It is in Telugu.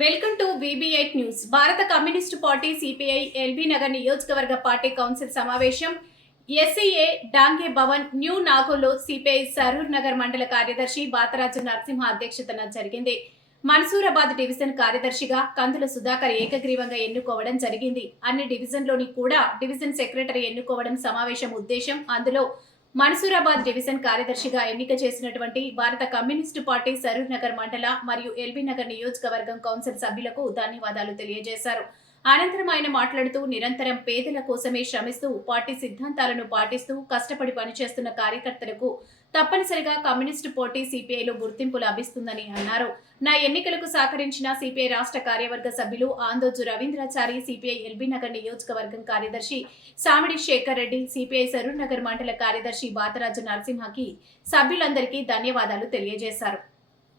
Welcome to VB8 news. భారత communist party CPI LB Nagar నియోజకవర్గ పార్టీ కౌన్సిల్ సమావేశం ఎస్సీఏ డాంగే భవన్ న్యూ నాగోలో సిపిఐ సరూర్ నగర్ మండల కార్యదర్శి బాతరాజు నరసింహ అధ్యక్షతన జరిగింది. మన్సూరాబాద్ డివిజన్ కార్యదర్శిగా కందుల సుధాకర్ ఏకగ్రీవంగా ఎన్నుకోవడం జరిగింది. అన్ని డివిజన్లోని కూడా డివిజన్ సెక్రటరీ ఎన్నుకోవడం సమావేశం ఉద్దేశం. అందులో మన్సూరాబాద్ డివిజన్ కార్యదర్శిగా ఎన్నిక చేసినటువంటి భారత కమ్యూనిస్టు పార్టీ సరూర్ నగర్ మండల మరియు ఎల్బీ నగర్ నియోజకవర్గం కౌన్సిల్ సభ్యులకు ధన్యవాదాలు తెలియజేశారు. అనంతరం ఆయన మాట్లాడుతూ నిరంతరం పేదల కోసమే శ్రమిస్తూ పార్టీ సిద్ధాంతాలను పాటిస్తూ కష్టపడి పనిచేస్తున్న కార్యకర్తలకు తప్పనిసరిగా కమ్యూనిస్టు పార్టీ సిపిఐలో గుర్తింపు లభిస్తుందని అన్నారు. నా ఎన్నికలకు సహకరించిన సిపిఐ రాష్ట్ర కార్యవర్గ సభ్యులు ఆందోజు రవీంద్రాచారి, సిపిఐ ఎల్బీ నగర్ నియోజకవర్గం కార్యదర్శి సామిడి శేఖర్ రెడ్డి, సిపిఐ సరూర్ నగర్ మండల కార్యదర్శి బాతరాజు నరసింహకి సభ్యులందరికీ ధన్యవాదాలు తెలియజేశారు.